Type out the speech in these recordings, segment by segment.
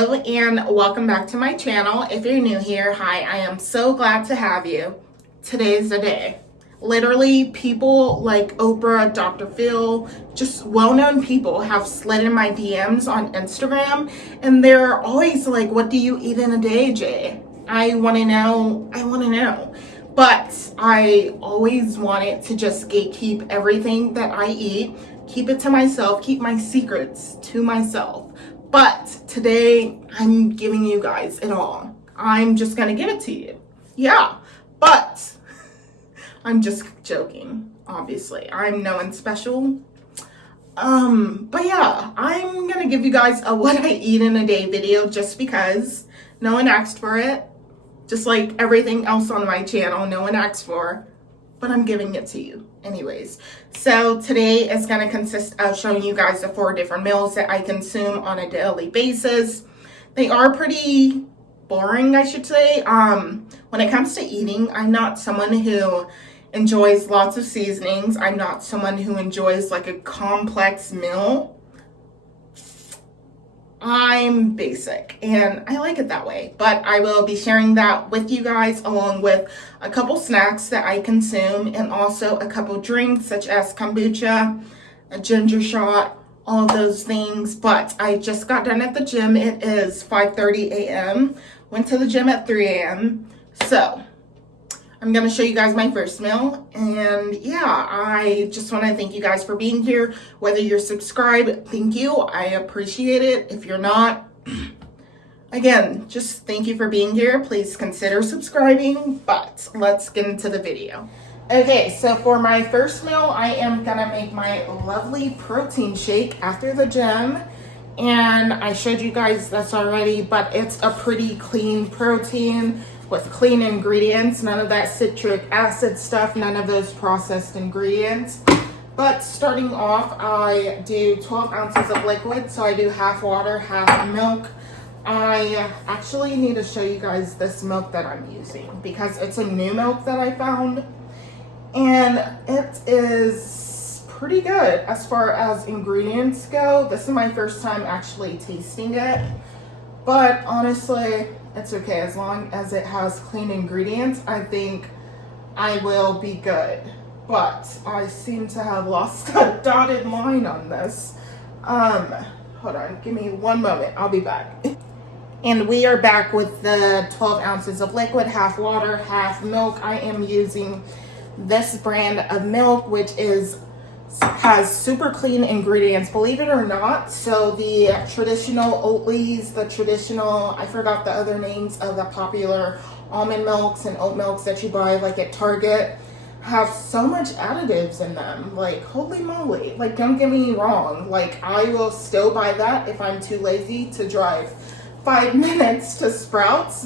Hello and welcome back to my channel. If you're new here, hi, I am so glad to have you. Today's the day. Literally, people like Oprah, Dr. Phil, just well-known people have slid in my DMs on Instagram, and they're always like, what do you eat in a day, Jay? I want to know. But I always wanted to just gatekeep everything that I eat, keep it to myself, keep my secrets to myself. But today, I'm giving you guys it all. I'm just gonna give it to you. Yeah, but I'm just joking, obviously. I'm no one special. But yeah, I'm gonna give you guys a what I eat in a day video just because no one asked for it. Just like everything else on my channel, no one asked for, but I'm giving it to you anyways. So today is going to consist of showing you guys the 4 different meals that I consume on a daily basis. They are pretty boring, I should say. When it comes to eating, I'm not someone who enjoys lots of seasonings. I'm not someone who enjoys like a complex meal. I'm basic and I like it that way, but I will be sharing that with you guys along with a couple snacks that I consume and also a couple drinks such as kombucha, a ginger shot, all of those things. But I just got done at the gym. It is 5:30 a.m. Went to the gym at 3 a.m. So I'm going to show you guys my first meal. And yeah, I just want to thank you guys for being here. Whether you're subscribed, thank you. I appreciate it. If you're not, again, just thank you for being here. Please consider subscribing, but let's get into the video. Okay, so for my first meal, I am going to make my lovely protein shake after the gym. And I showed you guys this already, but it's a pretty clean protein with clean ingredients, none of that citric acid stuff, none of those processed ingredients. But starting off, I do 12 ounces of liquid, so I do half water, half milk. I actually need to show you guys this milk that I'm using because it's a new milk that I found, and it is pretty good as far as ingredients go. This is my first time actually tasting it, but honestly, it's okay. As long as it has clean ingredients, I think I will be good. But I seem to have lost a dotted line on this. Hold on, give me one moment. I'll be back. And we are back with the 12 ounces of liquid, half water, half milk. I am using this brand of milk, which has super clean ingredients, believe it or not. So the traditional Oatleys, the traditional, I forgot the other names of the popular almond milks and oat milks that you buy like at Target, have so much additives in them. Like, holy moly. Like, don't get me wrong. Like, I will still buy that if I'm too lazy to drive 5 minutes to Sprouts,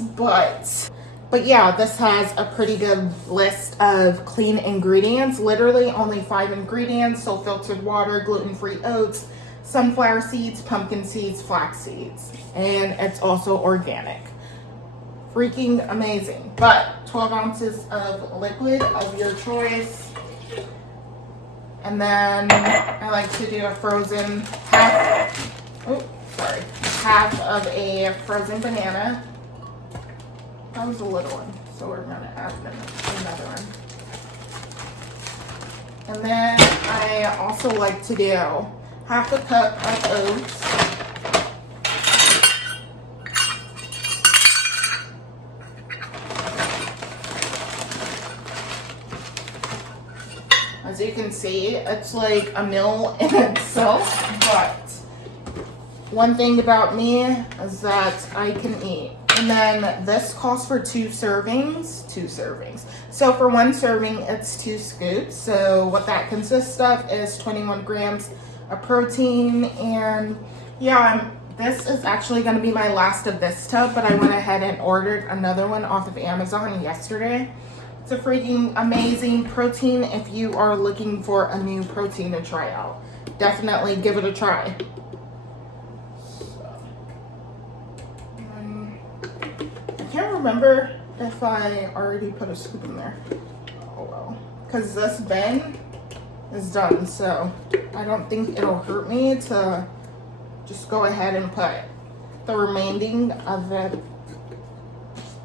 But yeah, this has a pretty good list of clean ingredients. Literally only 5 ingredients. So filtered water, gluten-free oats, sunflower seeds, pumpkin seeds, flax seeds. And it's also organic. Freaking amazing. But 12 ounces of liquid of your choice. And then I like to do a frozen half of a frozen banana. That was a little one, so we're gonna add another one. And then I also like to do half a cup of oats. As you can see, it's like a meal in itself, but one thing about me is that I can eat. And then this calls for 2 servings. So for 1 serving, it's 2 scoops. So what that consists of is 21 grams of protein. And yeah, this is actually going to be my last of this tub, but I went ahead and ordered another one off of Amazon yesterday. It's a freaking amazing protein if you are looking for a new protein to try out. Definitely give it a try. I can't remember if I already put a scoop in there. Oh well. Because this bend is done, so I don't think it'll hurt me to just go ahead and put the remaining of it,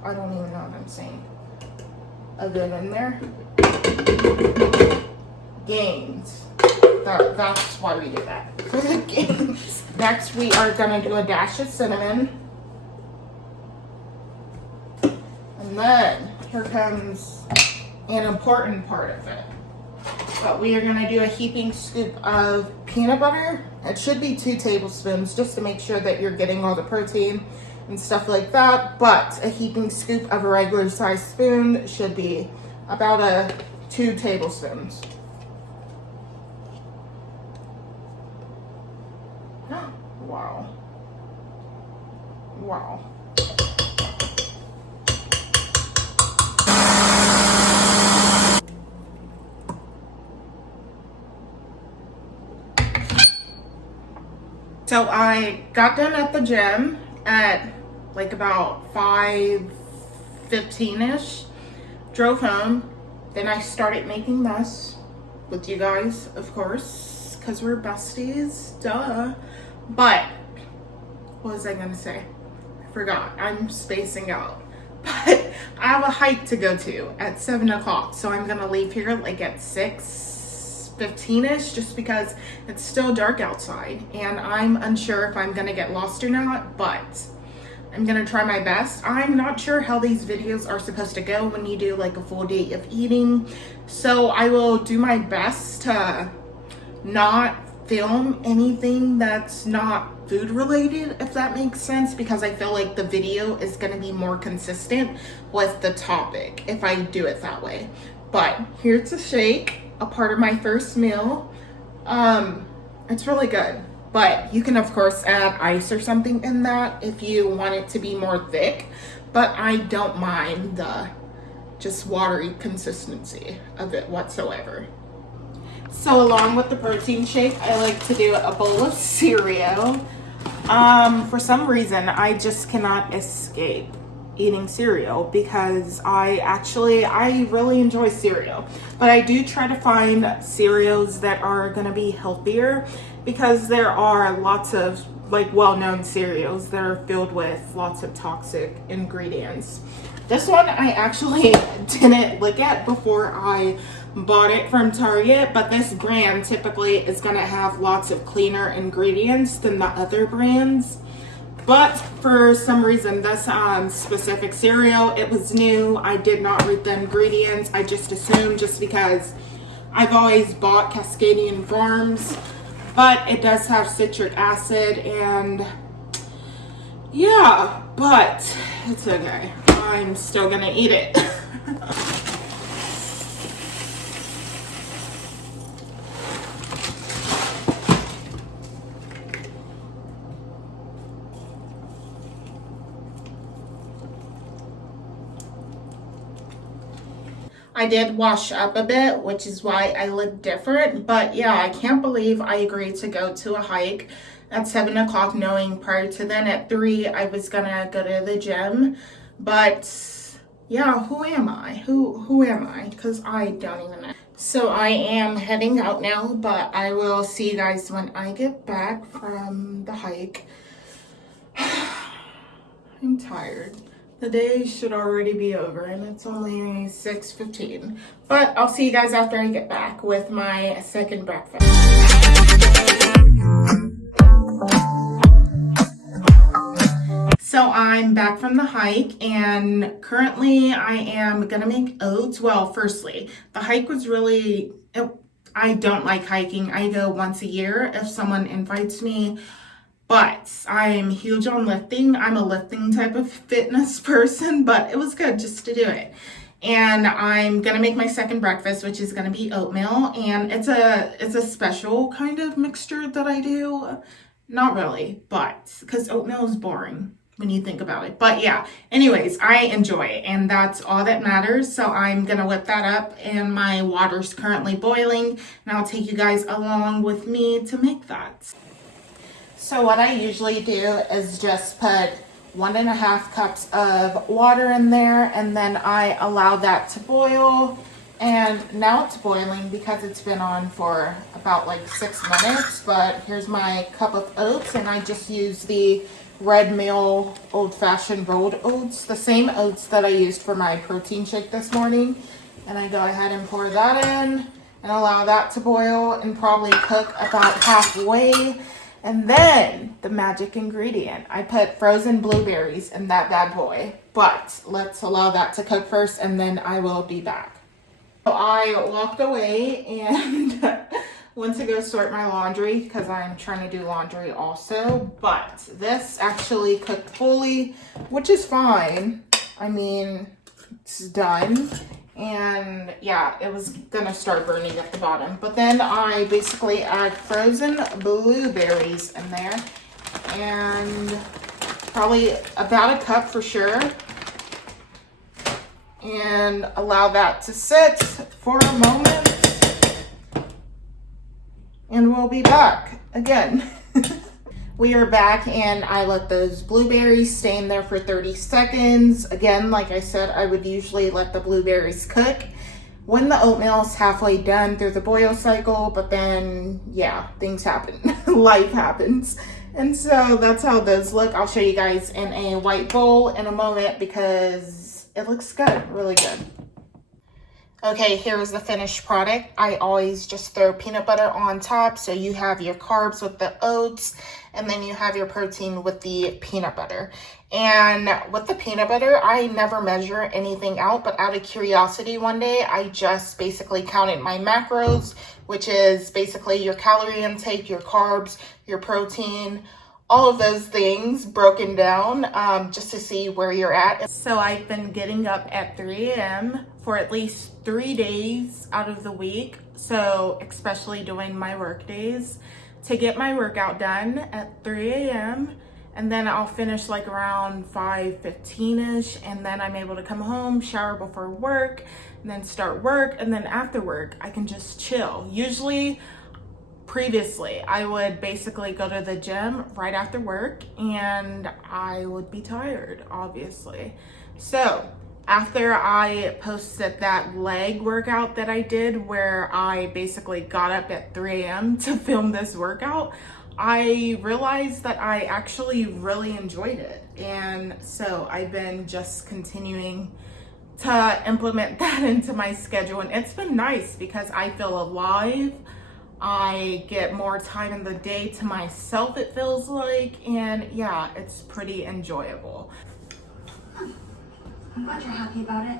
I don't even know what I'm saying, of it in there. Gains. That's why we do that. For the gains. Next, we are gonna do a dash of cinnamon. And then, here comes an important part of it. But we are gonna do a heaping scoop of peanut butter. It should be 2 tablespoons just to make sure that you're getting all the protein and stuff like that. But a heaping scoop of a regular sized spoon should be about 2 tablespoons. Wow. Wow. So I got done at the gym at like about 5:15ish, drove home, then I started making mess with you guys, of course, because we're besties, duh. But, what was I gonna say? I forgot, I'm spacing out. But I have a hike to go to at 7 o'clock, so I'm gonna leave here like at 6:15ish, just because it's still dark outside, and I'm unsure if I'm gonna get lost or not, but I'm gonna try my best. I'm not sure how these videos are supposed to go when you do like a full day of eating, so I will do my best to not film anything that's not food related, if that makes sense, because I feel like the video is going to be more consistent with the topic if I do it that way. But here's a shake, a part of my first meal. It's really good, but you can of course add ice or something in that if you want it to be more thick, but I don't mind the just watery consistency of it whatsoever. So along with the protein shake, I like to do a bowl of cereal. For some reason, I just cannot escape eating cereal because I really enjoy cereal. But I do try to find cereals that are gonna be healthier because there are lots of like well-known cereals that are filled with lots of toxic ingredients. This one I actually didn't look at before I bought it from Target, but this brand typically is going to have lots of cleaner ingredients than the other brands. But for some reason, this specific cereal, it was new. I did not read the ingredients. I just assumed, just because I've always bought Cascadian Farms, but it does have citric acid, and yeah, but it's okay. I'm still gonna eat it. I did wash up a bit, which is why I look different. But yeah, I can't believe I agreed to go to a hike at 7 o'clock, knowing prior to then at 3 I was gonna go to the gym. But yeah, who am I? Who am I? Because I don't even know. So I am heading out now, but I will see you guys when I get back from the hike. I'm tired. The day should already be over and it's only 6:15. But I'll see you guys after I get back with my second breakfast. So I'm back from the hike, and currently I am gonna make oats. Well, firstly, the hike was really, I don't like hiking. I go once a year if someone invites me. But I'm huge on lifting. I'm a lifting type of fitness person, but it was good just to do it. And I'm gonna make my second breakfast, which is gonna be oatmeal. And it's a special kind of mixture that I do. Not really, but because oatmeal is boring when you think about it. But yeah, anyways, I enjoy it, and that's all that matters. So I'm gonna whip that up, and my water's currently boiling, and I'll take you guys along with me to make that. So what I usually do is just put 1.5 cups of water in there, and then I allow that to boil. And now it's boiling because it's been on for about like 6 minutes. But here's my cup of oats, and I just use the red meal old-fashioned rolled oats, the same oats that I used for my protein shake this morning. And I go ahead and pour that in and allow that to boil and probably cook about halfway. And then the magic ingredient, I put frozen blueberries in that bad boy. But let's allow that to cook first, and then I will be back. So I walked away and went to go sort my laundry because I'm trying to do laundry also. But this actually cooked fully, which is fine. I mean, it's done. And yeah, it was gonna start burning at the bottom. But then I basically add frozen blueberries in there. And probably about a cup for sure. And allow that to sit for a moment. And we'll be back again. We are back, and I let those blueberries stay in there for 30 seconds. Again, like I said, I would usually let the blueberries cook when the oatmeal is halfway done through the boil cycle, but then, yeah, things happen. Life happens. And so that's how those look. I'll show you guys in a white bowl in a moment because it looks good, really good. Okay, here's the finished product. I always just throw peanut butter on top, so you have your carbs with the oats, and then you have your protein with the peanut butter. And with the peanut butter, I never measure anything out, but out of curiosity one day, I just basically counted my macros, which is basically your calorie intake, your carbs, your protein, all of those things broken down just to see where you're at. So I've been getting up at 3 a.m. for at least 3 days out of the week. So especially doing my work days to get my workout done at 3 a.m. And then I'll finish like around 5:15ish. And then I'm able to come home, shower before work, and then start work. And then after work, I can just chill. Usually, previously, I would basically go to the gym right after work and I would be tired, obviously. So after I posted that leg workout that I did where I basically got up at 3 a.m. to film this workout, I realized that I actually really enjoyed it. And so I've been just continuing to implement that into my schedule. And it's been nice because I feel alive. I get more time in the day to myself, it feels like, and yeah, it's pretty enjoyable. I'm glad you're happy about it.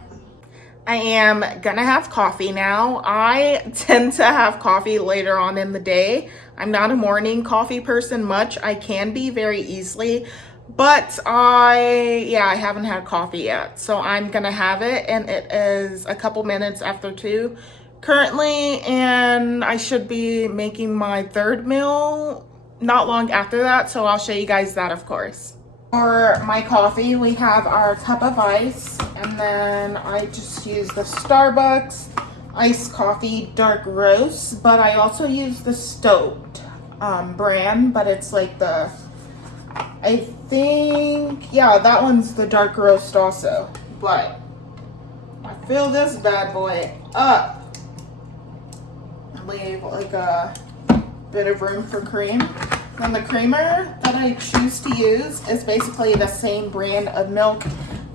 I am gonna have coffee now. I tend to have coffee later on in the day. I'm not a morning coffee person much. I can be very easily, but I haven't had coffee yet. So I'm gonna have it, and it is a couple minutes after 2. Currently, and I should be making my third meal not long after that, so I'll show you guys that, of course. For my coffee, we have our cup of ice, and then I just use the Starbucks iced coffee dark roast, but I also use the Stoked brand, but it's like the, I think, yeah, that one's the dark roast also, but I fill this bad boy up. Leave like a bit of room for cream. And the creamer that I choose to use is basically the same brand of milk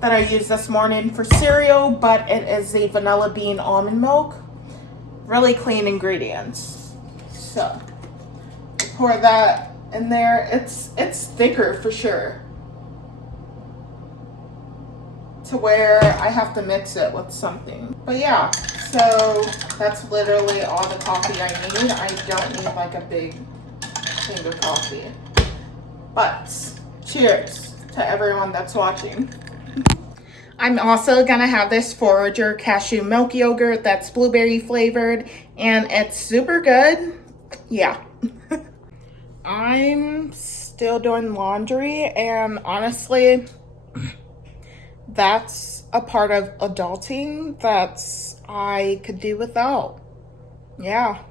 that I used this morning for cereal, but it is the vanilla bean almond milk. Really clean ingredients. So pour that in there. It's thicker for sure, to where I have to mix it with something. But yeah, so that's literally all the coffee I need. I don't need like a big thing of coffee. But cheers to everyone that's watching. I'm also gonna have this Forager cashew milk yogurt that's blueberry flavored, and it's super good. Yeah. I'm still doing laundry, and honestly, that's a part of adulting that's I could do without. Yeah.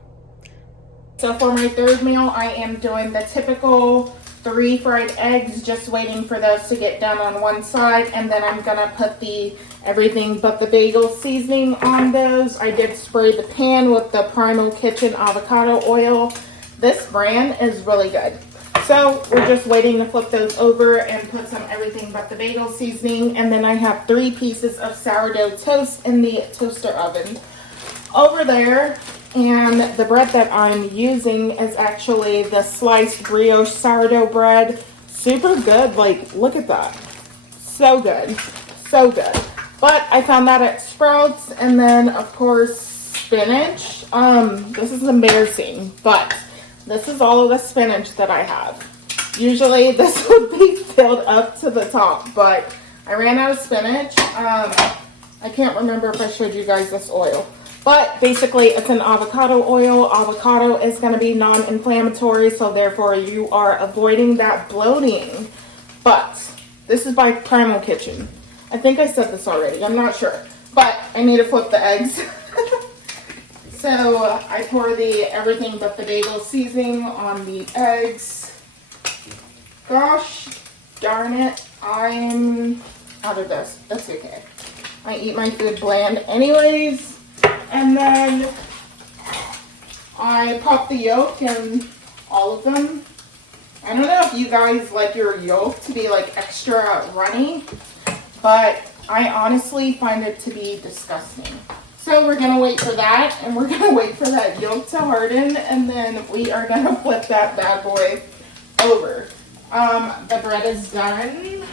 So for my third meal, I am doing the typical 3 fried eggs, just waiting for those to get done on one side. And then I'm gonna put the everything but the bagel seasoning on those. I did spray the pan with the Primal Kitchen avocado oil. This brand is really good. So we're just waiting to flip those over and put some everything but the bagel seasoning. And then I have 3 pieces of sourdough toast in the toaster oven over there. And the bread that I'm using is actually the sliced brioche sourdough bread. Super good. Like, look at that. So good. So good. But I found that at Sprouts. And then, of course, spinach. This is embarrassing, but this is all of the spinach that I have. Usually this would be filled up to the top, but I ran out of spinach. I can't remember if I showed you guys this oil. But basically, it's an avocado oil. Avocado is going to be non-inflammatory, so therefore you are avoiding that bloating. But this is by Primal Kitchen. I think I said this already. I'm not sure. But I need to flip the eggs. So I pour the everything but the bagel seasoning on the eggs. Gosh darn it. I'm out of this. That's okay. I eat my food bland anyways. And then I pop the yolk in all of them. I don't know if you guys like your yolk to be like extra runny, but I honestly find it to be disgusting. So we're gonna wait for that, and we're gonna wait for that yolk to harden, and then we are gonna flip that bad boy over. The bread is done.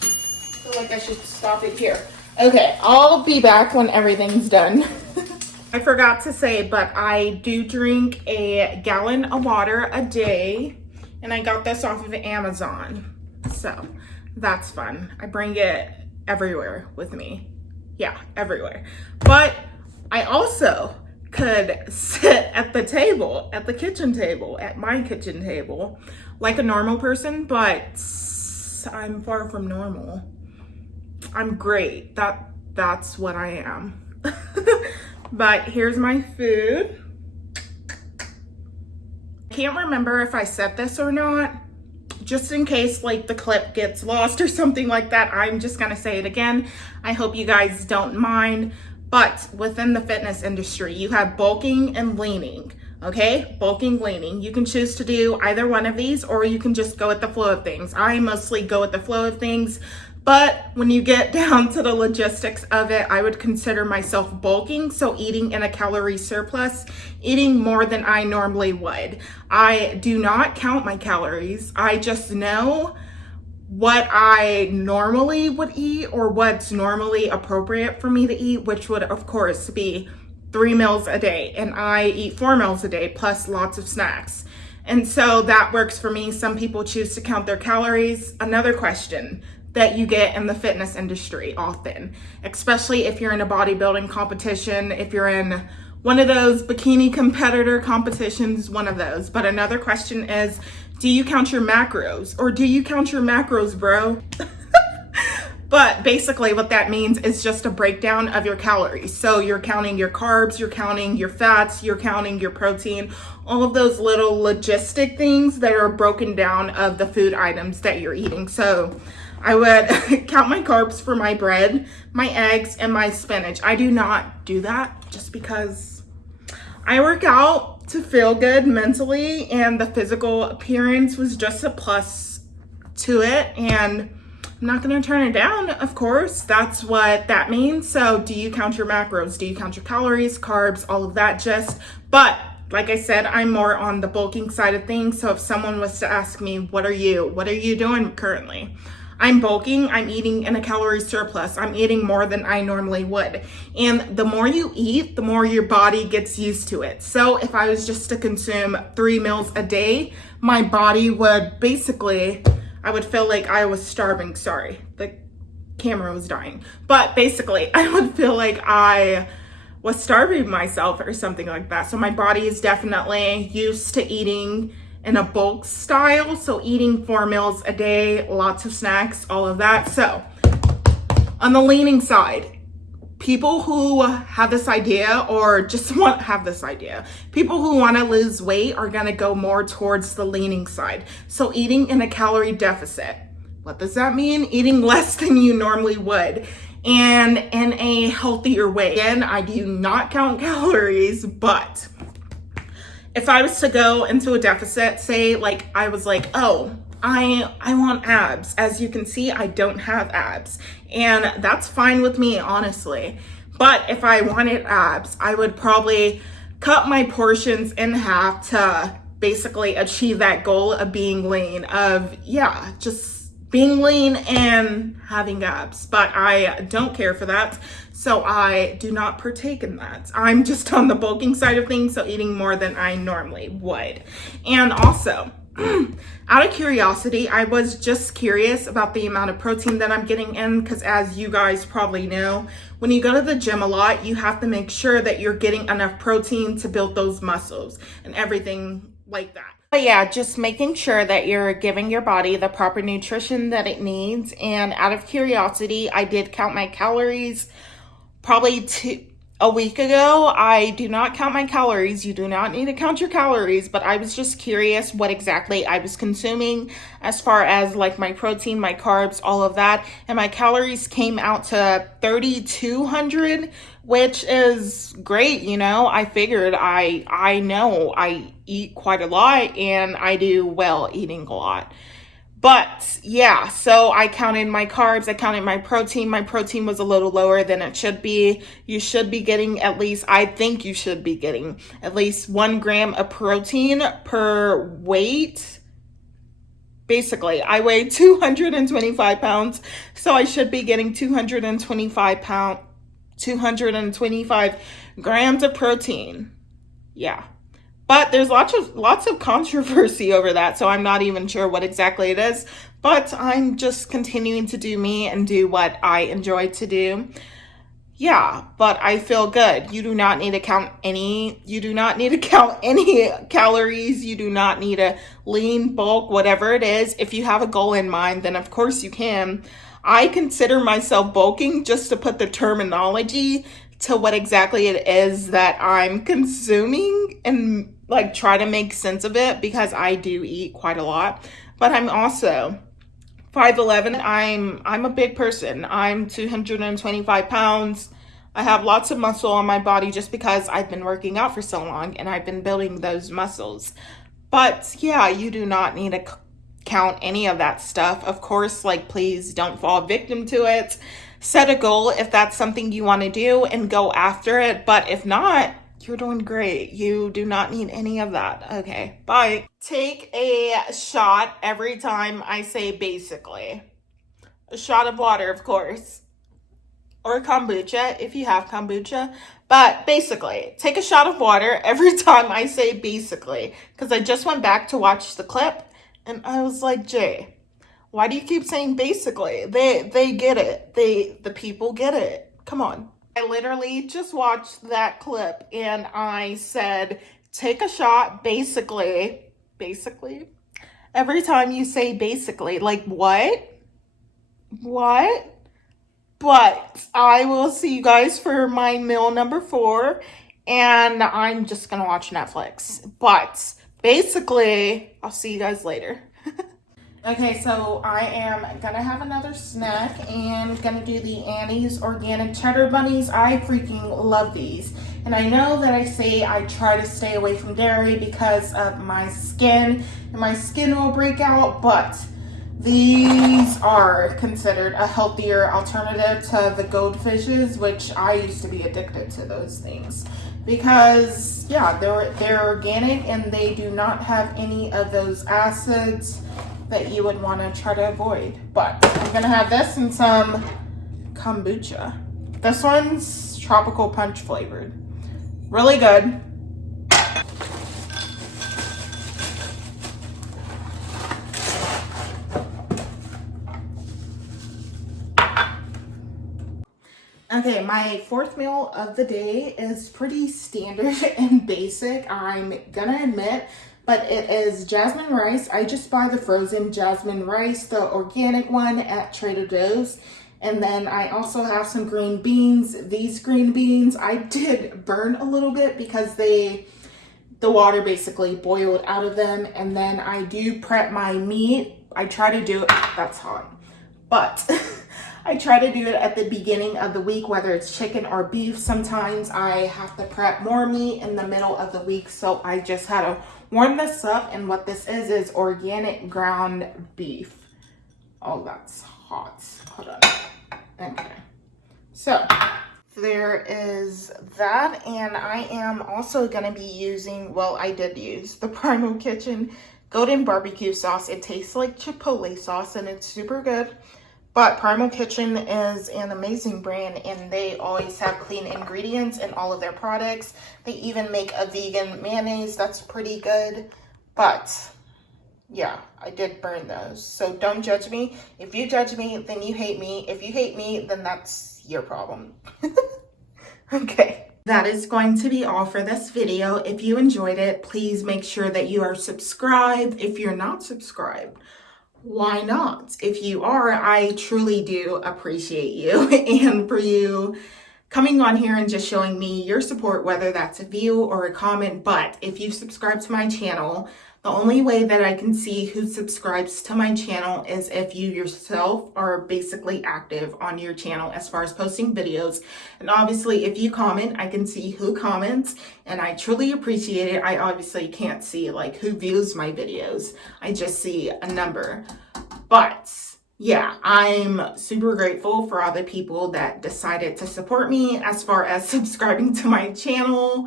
I feel like I should stop it here. Okay, I'll be back when everything's done. I forgot to say, but I do drink a gallon of water a day, and I got this off of Amazon. So that's fun. I bring it everywhere with me. Yeah, everywhere. But I also could sit at the table, at the kitchen table, at my kitchen table, like a normal person, but I'm far from normal. I'm great. That's what I am. But here's my food. I can't remember if I said this or not. Just in case like the clip gets lost or something like that, I'm just gonna say it again. I hope you guys don't mind. But within the fitness industry, you have bulking and leaning. Okay, bulking, leaning. You can choose to do either one of these, or you can just go with the flow of things. I mostly go with the flow of things. But when you get down to the logistics of it, I would consider myself bulking, so eating in a calorie surplus, eating more than I normally would. I do not count my calories. I just know what I normally would eat or what's normally appropriate for me to eat, which would of course be 3 meals a day. And I eat 4 meals a day plus lots of snacks. And so that works for me. Some people choose to count their calories. Another question that you get in the fitness industry often, especially if you're in a bodybuilding competition, if you're in one of those bikini competitor competitions, one of those. But another question is, do you count your macros? Or do you count your macros, bro? But basically what that means is just a breakdown of your calories. So you're counting your carbs, you're counting your fats, you're counting your protein, all of those little logistic things that are broken down of the food items that you're eating. So I would count my carbs for my bread, my eggs, and my spinach. I do not do that just because I work out to feel good mentally, and the physical appearance was just a plus to it, and I'm not gonna turn it down, of course. That's what that means. So do you count your macros? Do you count your calories, carbs, all of that but like I said, I'm more on the bulking side of things. So if someone was to ask me, what are you doing currently? I'm bulking, I'm eating in a calorie surplus. I'm eating more than I normally would. And the more you eat, the more your body gets used to it. So if I was just to consume 3 meals a day, my body would basically, I would feel like I was starving. Sorry, the camera was dying. But basically, I would feel like I was starving myself or something like that. So my body is definitely used to eating in a bulk style. So eating 4 meals a day, lots of snacks, all of that. So on the leaning side, people who have this idea or just want to have this idea, people who want to lose weight are going to go more towards the leaning side. So eating in a calorie deficit. What does that mean? Eating less than you normally would and in a healthier way. Again, I do not count calories, but if I was to go into a deficit, say like I was like, oh, I want abs. As you can see, I don't have abs. And that's fine with me, honestly. But if I wanted abs, I would probably cut my portions in half to basically achieve that goal of being lean, of, yeah, just being lean and having abs. But I don't care for that. So I do not partake in that. I'm just on the bulking side of things, so eating more than I normally would. And also, out of curiosity, I was just curious about the amount of protein that I'm getting in, because as you guys probably know, when you go to the gym a lot, you have to make sure that you're getting enough protein to build those muscles and everything like that. But yeah, just making sure that you're giving your body the proper nutrition that it needs. And out of curiosity, I did count my calories probably a week ago. I do not count my calories. You do not need to count your calories, but I was just curious what exactly I was consuming as far as like my protein, my carbs, all of that. And my calories came out to 3,200, which is great. You know, I figured I know I eat quite a lot and I do well eating a lot. But yeah, so I counted my carbs, I counted my protein. My protein was a little lower than it should be. You should be getting at least, I think you should be getting at least 1 gram of protein per weight. Basically, I weigh 225 pounds, so I should be getting 225 grams of protein. Yeah. But there's lots of controversy over that, so I'm not even sure what exactly it is. But I'm just continuing to do me and do what I enjoy to do. Yeah, but I feel good. You do not need to count any. You do not need to count any calories. You do not need to lean, bulk, whatever it is. If you have a goal in mind, then of course you can. I consider myself bulking just to put the terminology to what exactly it is that I'm consuming and like try to make sense of it, because I do eat quite a lot. But I'm also 5'11". I'm a big person. I'm 225 pounds. I have lots of muscle on my body just because I've been working out for so long and I've been building those muscles. But yeah, you do not need to count any of that stuff. Of course, like, please don't fall victim to it. Set a goal if that's something you want to do and go after it. But if not, you're doing great. You do not need any of that. Okay, bye. Take a shot every time I say basically. A shot of water, of course. Or kombucha if you have kombucha. But basically, take a shot of water every time I say basically. Because I just went back to watch the clip and I was like, Jay, why do you keep saying basically? They get it. The people get it. Come on. I literally just watched that clip and I said, take a shot basically. Basically? Every time you say basically. Like, what? What? But I will see you guys for my meal number 4. And I'm just going to watch Netflix. But basically, I'll see you guys later. Okay, so I am gonna have another snack and gonna do the Annie's Organic Cheddar Bunnies. I freaking love these. And I know that I say I try to stay away from dairy because of my skin and my skin will break out, but these are considered a healthier alternative to the goldfishes, which I used to be addicted to those things. Because yeah, they're organic and they do not have any of those acids that you would want to try to avoid. But I'm gonna have this and some kombucha. This one's tropical punch flavored. Really good. Okay, my 4th meal of the day is pretty standard and basic, I'm gonna admit. But it is jasmine rice. I just buy the frozen jasmine rice, the organic one at Trader Joe's. And then I also have some green beans. These green beans, I did burn a little bit because the water basically boiled out of them. And then I do prep my meat. I try to do it, that's hot, but I try to do it at the beginning of the week, whether it's chicken or beef. Sometimes I have to prep more meat in the middle of the week. So I just had to warm this up. And what this is organic ground beef. Oh, that's hot. Hold on. Okay. So there is that. And I am also going to be using, well, I did use the Primal Kitchen Golden Barbecue Sauce. It tastes like Chipotle sauce and it's super good. But Primal Kitchen is an amazing brand and they always have clean ingredients in all of their products. They even make a vegan mayonnaise that's pretty good. But yeah, I did burn those. So don't judge me. If you judge me, then you hate me. If you hate me, then that's your problem. Okay. That is going to be all for this video. If you enjoyed it, please make sure that you are subscribed. If you're not subscribed, why not? If you are, I truly do appreciate you and for you coming on here and just showing me your support, whether that's a view or a comment. But if you subscribe to my channel, the only way that I can see who subscribes to my channel is if you yourself are basically active on your channel as far as posting videos. And obviously, if you comment, I can see who comments, and I truly appreciate it. I obviously can't see like who views my videos. I just see a number. But yeah, I'm super grateful for all the people that decided to support me as far as subscribing to my channel.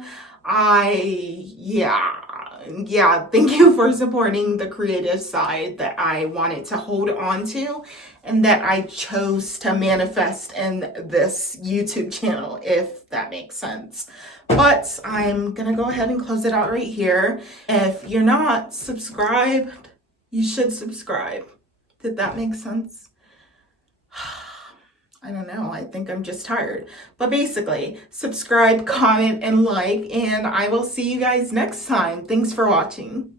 Yeah, thank you for supporting the creative side that I wanted to hold on to and that I chose to manifest in this YouTube channel, if that makes sense. But I'm gonna go ahead and close it out right here. If you're not subscribed, you should subscribe. Did that make sense? I don't know. I think I'm just tired. But basically, subscribe, comment, and like, and I will see you guys next time. Thanks for watching.